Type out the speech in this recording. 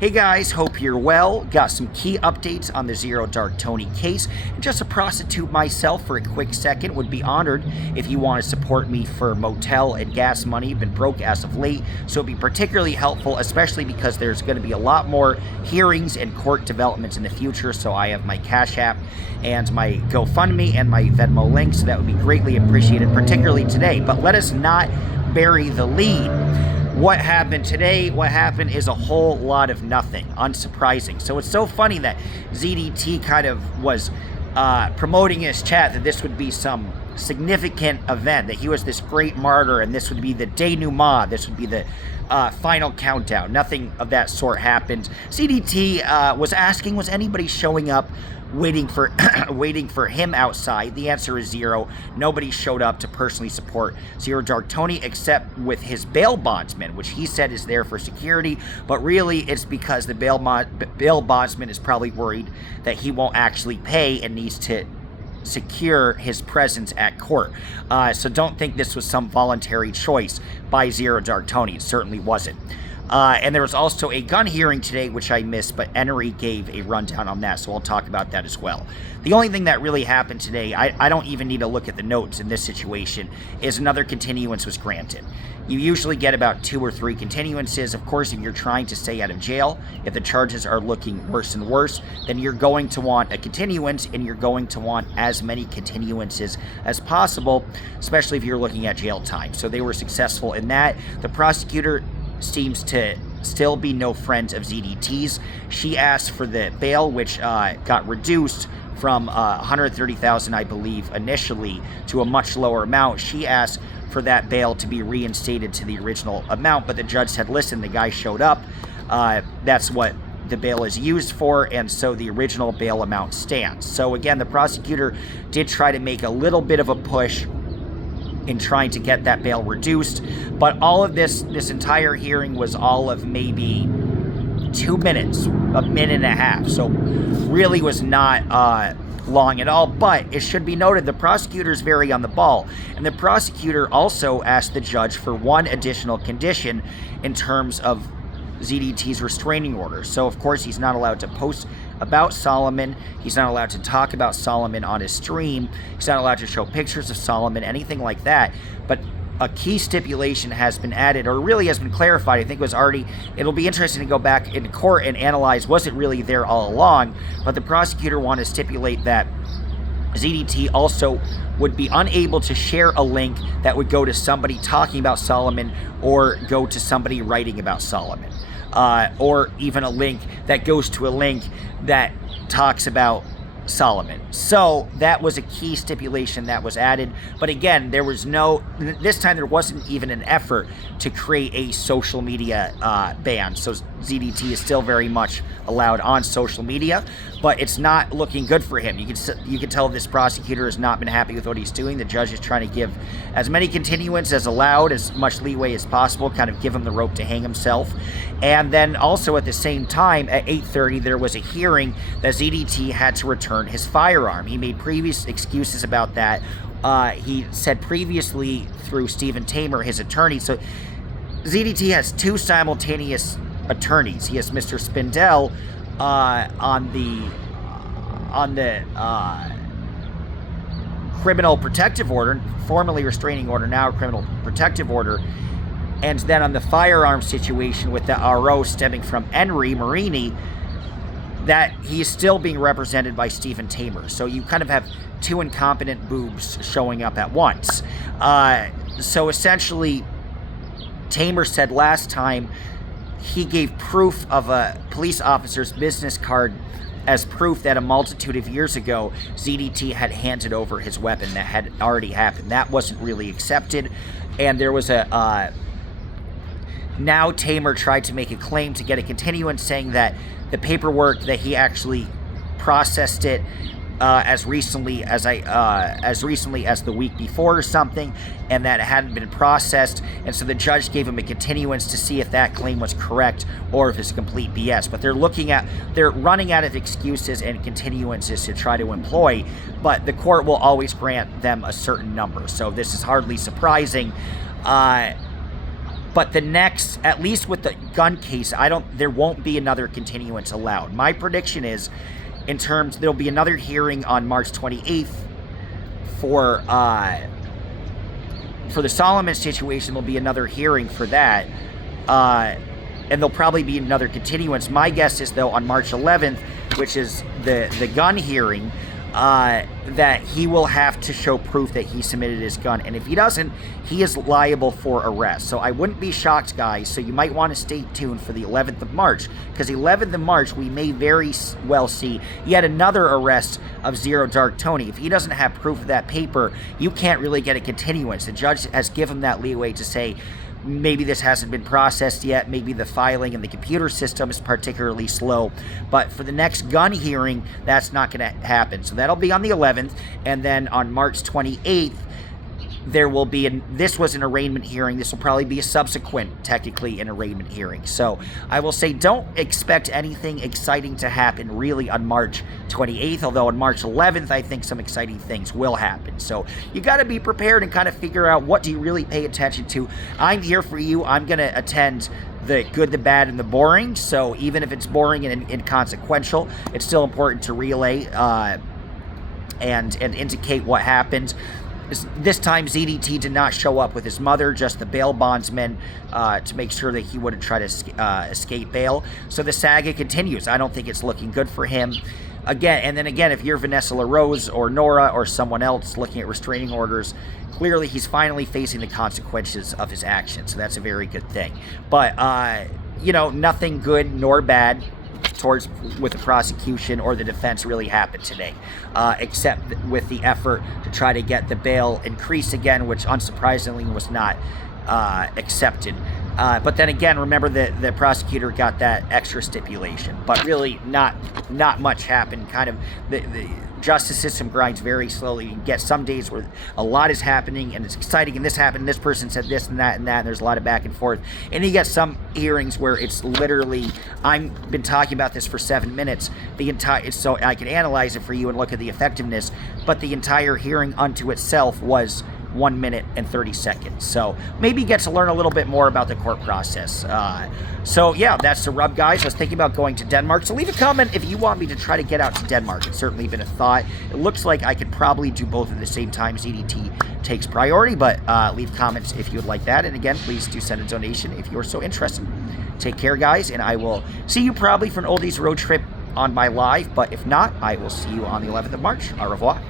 Hey guys, hope you're well. Got some key updates on the Zero Dark Tony case. And just a prostitute myself for a quick second, would be honored if you want to support me for motel and gas money. Been broke as of late, so it'd be particularly helpful, especially because there's going to be a lot more hearings and court developments in the future. So I have my Cash App and my GoFundMe and my Venmo link, so that would be greatly appreciated, particularly today. But let us not bury the lead. What happened today? What happened is a whole lot of nothing, unsurprising. So it's so funny that ZDT kind of was promoting his chat that this would be some significant event, that he was this great martyr, and this would be the denouement, this would be the final countdown. Nothing of that sort happened. ZDT was asking, was anybody showing up waiting for waiting for him outside? The answer is zero. Nobody showed up to personally support Zero Dark Tony except with his bail bondsman, which he said is there for security, but really it's because the bail bondsman is probably worried that he won't actually pay and needs to secure his presence at court. So don't think this was some voluntary choice by Zero Dark Tony. It certainly wasn't. And there was also a gun hearing today, which I missed, but Enery gave a rundown on that, so I'll talk about that as well. The only thing that really happened today, I don't even need to look at the notes in this situation, is another continuance was granted. You usually get about 2 or 3 continuances. Of course, if you're trying to stay out of jail, if the charges are looking worse and worse, then you're going to want a continuance, and you're going to want as many continuances as possible, especially if you're looking at jail time. So they were successful in that. The prosecutor seems to still be no friend of ZDT's. She asked for the bail, which got reduced from $130,000, I believe, initially, to a much lower amount. She asked for that bail to be reinstated to the original amount, but the judge said, listen, the guy showed up. That's what the bail is used for, and so the original bail amount stands. So again, the prosecutor did try to make a little bit of a push in trying to get that bail reduced, but all of this entire hearing was all of maybe 2 minutes, a minute and a half, so really was not long at all. But it should be noted, the prosecutor is very on the ball, and the prosecutor also asked the judge for one additional condition in terms of ZDT's restraining order. So of course he's not allowed to post about Solomon, he's not allowed to talk about Solomon on his stream, he's not allowed to show pictures of Solomon, anything like that. But a key stipulation has been added, or really has been clarified. I think it was already, it'll be interesting to go back into court and analyze, was it really there all along? But the prosecutor wanted to stipulate that ZDT also would be unable to share a link that would go to somebody talking about Solomon or go to somebody writing about Solomon. Or even a link that goes to a link that talks about Solomon. So that was a key stipulation that was added. But again, there was no, this time there wasn't even an effort to create a social media ban. So ZDT is still very much allowed on social media, but it's not looking good for him. You can tell this prosecutor has not been happy with what he's doing. The judge is trying to give as many continuance as allowed, as much leeway as possible, kind of give him the rope to hang himself. And then also at the same time, at 8:30, there was a hearing that ZDT had to return his firearm. He made previous excuses about that. He said previously through Stephen Tamer, his attorney. So ZDT has 2 simultaneous attorneys. He has Mr. Spindell on the criminal protective order, formerly restraining order, now criminal protective order, and then on the firearm situation with the RO stemming from Enery Marini, that he is still being represented by Stephen Tamer. So you kind of have 2 incompetent boobs showing up at once. So essentially, Tamer said last time he gave proof of a police officer's business card as proof that a multitude of years ago, ZDT had handed over his weapon. That had already happened. That wasn't really accepted. And there was a... now Tamer tried to make a claim to get a continuance, saying that the paperwork, that he actually processed it as recently as the week before or something, and that it hadn't been processed, and so the judge gave him a continuance to see if that claim was correct or if it's complete BS. But they're running out of excuses and continuances to try to employ, but the court will always grant them a certain number, so this is hardly surprising. But the next, at least with the gun case, there won't be another continuance allowed. My prediction is, there'll be another hearing on March 28th for the Solomon situation. There'll be another hearing for that, and there'll probably be another continuance. My guess is, though, on March 11th, which is the gun hearing, that he will have to show proof that he submitted his gun. And if he doesn't, he is liable for arrest. So I wouldn't be shocked, guys. So you might want to stay tuned for the 11th of March. Because the 11th of March, we may very well see yet another arrest of Zero Dark Tony. If he doesn't have proof of that paper, you can't really get a continuance. The judge has given that leeway to say, maybe this hasn't been processed yet. Maybe the filing in the computer system is particularly slow. But for the next gun hearing, that's not going to happen. So that'll be on the 11th. And then on March 28th, there will be, this was an arraignment hearing. This will probably be a subsequent, technically, an arraignment hearing. So I will say, don't expect anything exciting to happen really on March 28th, although on March 11th, I think some exciting things will happen. So you got to be prepared and kind of figure out, what do you really pay attention to. I'm here for you. I'm going to attend the good, the bad, and the boring. So even if it's boring and inconsequential, it's still important to relay and indicate what happened. This time, ZDT did not show up with his mother, just the bail bondsman, to make sure that he wouldn't try to escape bail. So the saga continues. I don't think it's looking good for him. Again, if you're Vanessa LaRose or Nora or someone else looking at restraining orders, clearly he's finally facing the consequences of his actions. So that's a very good thing. But, nothing good nor bad with the prosecution or the defense really happened today, except with the effort to try to get the bail increased again, which unsurprisingly was not accepted. But then again, remember that the prosecutor got that extra stipulation, but really not much happened. Kind of the justice system grinds very slowly. You get some days where a lot is happening and it's exciting, and this happened, and this person said this and that and that, and there's a lot of back and forth. And you get some hearings where it's literally, I've been talking about this for 7 minutes, so I can analyze it for you and look at the effectiveness, but the entire hearing unto itself was 1 minute and 30 seconds. So maybe you get to learn a little bit more about the court process. So yeah, that's the rub, guys. I was thinking about going to Denmark. So leave a comment if you want me to try to get out to Denmark. It's certainly been a thought. It looks like I could probably do both at the same time. ZDT takes priority, but leave comments if you would like that. And again, please do send a donation if you're so interested. Take care, guys, and I will see you probably for an oldies road trip on my live, but if not, I will see you on the 11th of March. Au revoir.